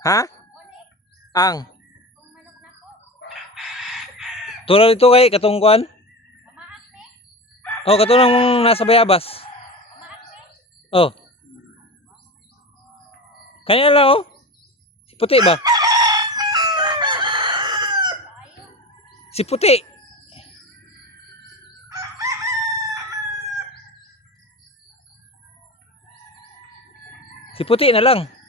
Ha? Ang. Tulad ito kay katungkuan. Oh, katulong nasa bayabas. Oh. Kanya lang oh. Si puti ba? Si puti. Si puti na lang.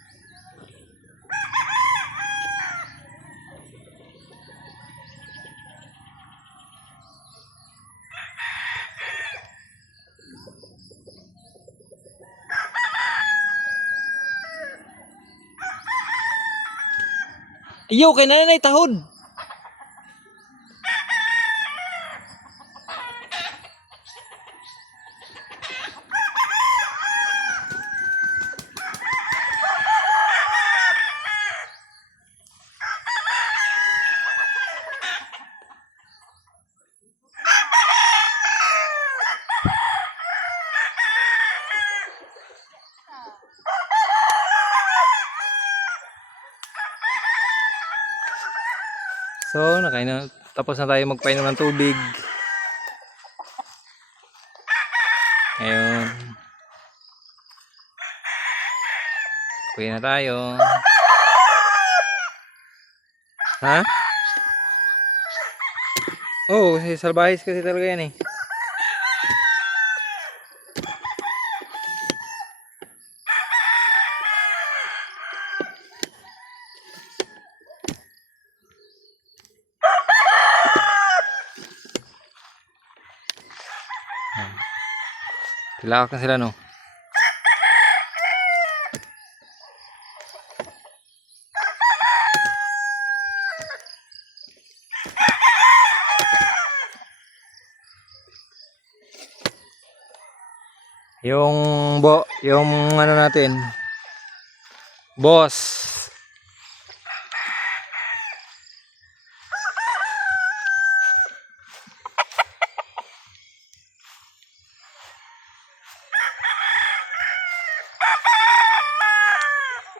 Ayaw kay nanay tahod. So, nakain na, tapos na tayo magpainom ng tubig. Ngayon. Kuya na tayo. Ha? Oh, si salbahis kasi talaga yan eh. Tilakak na sila no. Yung bo, yung ano natin. Boss.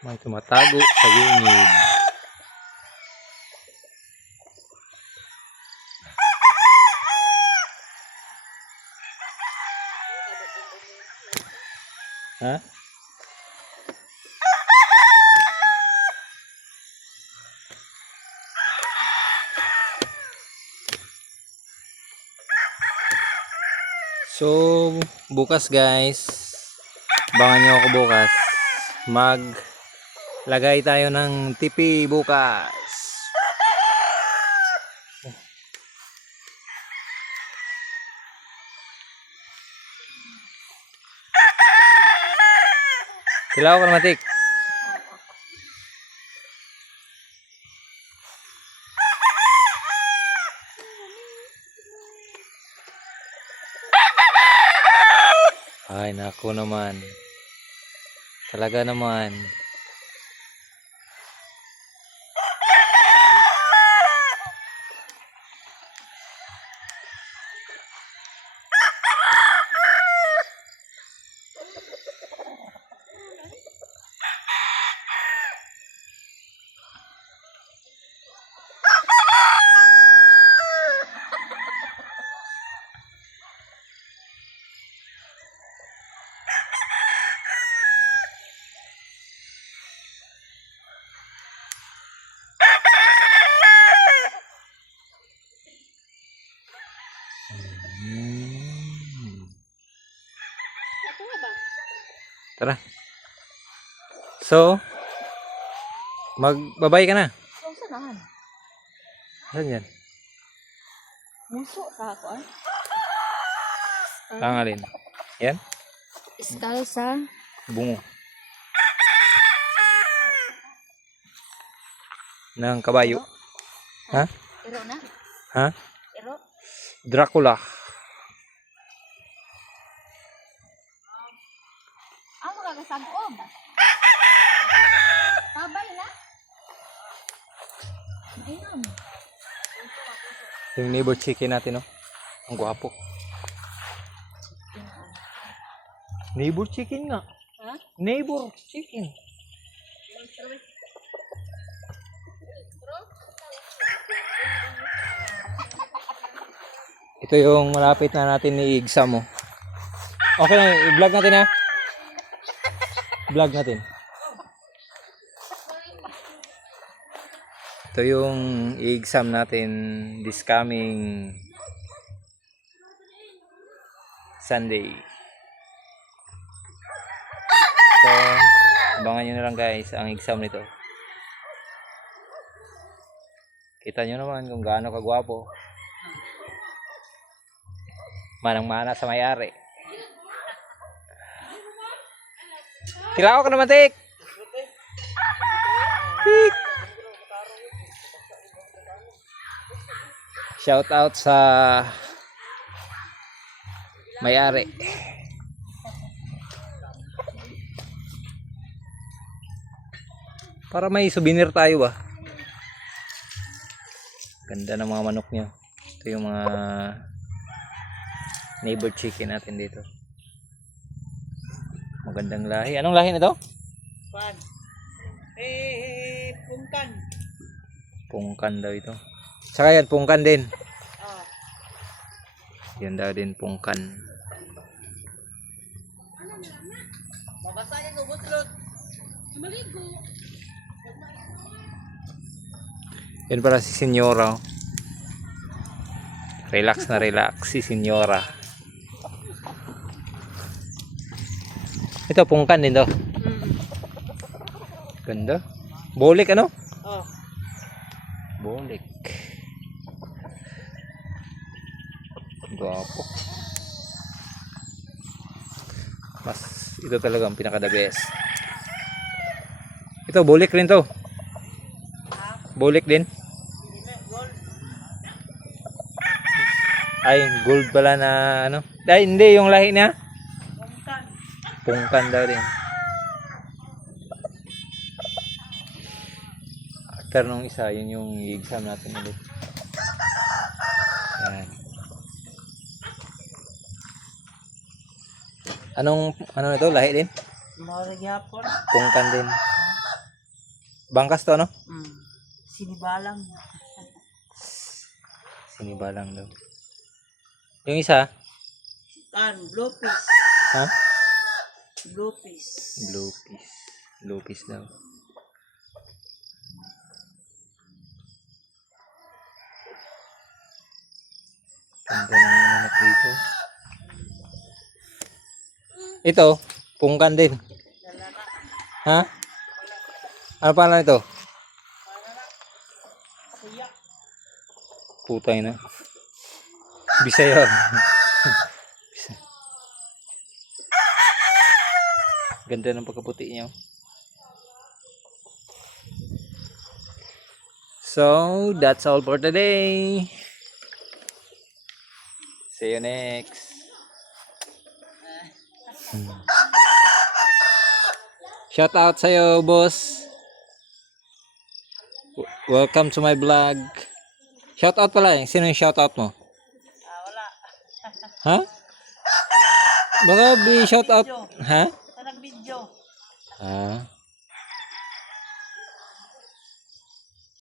May tumatago sa yungid. Ha? So, bukas guys, bangan nyo ako bukas. Mag lagay tayo ng tipi bukas. Kilaw ko matik. Ay, naku naman. Talaga naman. Mm. Tara. So, magbabay ka na. Kung saan? Saan yan? Muso sa ako ah. Tangalin. Yan? Iskal sa Bungo. Ng kabayo. Ha? Iro na? Ha? Iro? Dracula. Kasagom. Tabay na? Ayun. Yung neighbor chicken natin, no? Ang gwapo. Neighbor chicken nga. Ha? Neighbor chicken. Ito yung malapit na natin ni exam mo. Okay na, i-vlog natin ha. Vlog natin. Ito yung exam natin this coming Sunday. So, abangan nyo na lang guys ang exam nito. Kita nyo naman kung gaano kagwapo. Manang-mana sa may-ari. Tilaw ka naman, Tik! Tik! Shout out sa may-ari. Para may souvenir tayo ba? Ganda ng mga manok nyo. Ito yung mga neighbor chicken natin dito. Magandang lahi. Anong lahi na to? Pan. Eh, pungkan. Pungkan daw ito. Saka yan, pungkan din. Ah, Yan daw din, pungkan. mabasa yan ubutlot. Yan pala si Senyora. oh. Relax na relax si Senyora. Ito, pungkan din daw. Mm. Ganda. Bolik ano? Oh, Bolik. Gwapo. Mas ito talaga ang pinaka the best. Ito bolik rin to. Bolik din. Ay, gold pala na ano. Ay, hindi yung lahi niya. Pungkan. Pungkan daw din. After nung isa, yun yung exam natin ulit. Yan. Anong, ano ito? Lahi din? Mga gyapon. Pungkan din. Bangkas to, no? Mm. Sinibalang. Sinibalang daw. Yung isa, Kan, blue fish. ha? Blue fish. Blue daw. Ganda ng manok dito. Ito, pungkan din. Ha? Ano pangalan ito? Kuya. Putay na. Bisaya. Ganda ng pagkaputi niya. So, that's all for today. See you next. Shout out sa'yo, boss. Welcome to my vlog. Shout out pala eh. Sino yung shout out mo? Ah, wala. Ha? Baka bi shout out. Ha? Sa nag-video. Ah.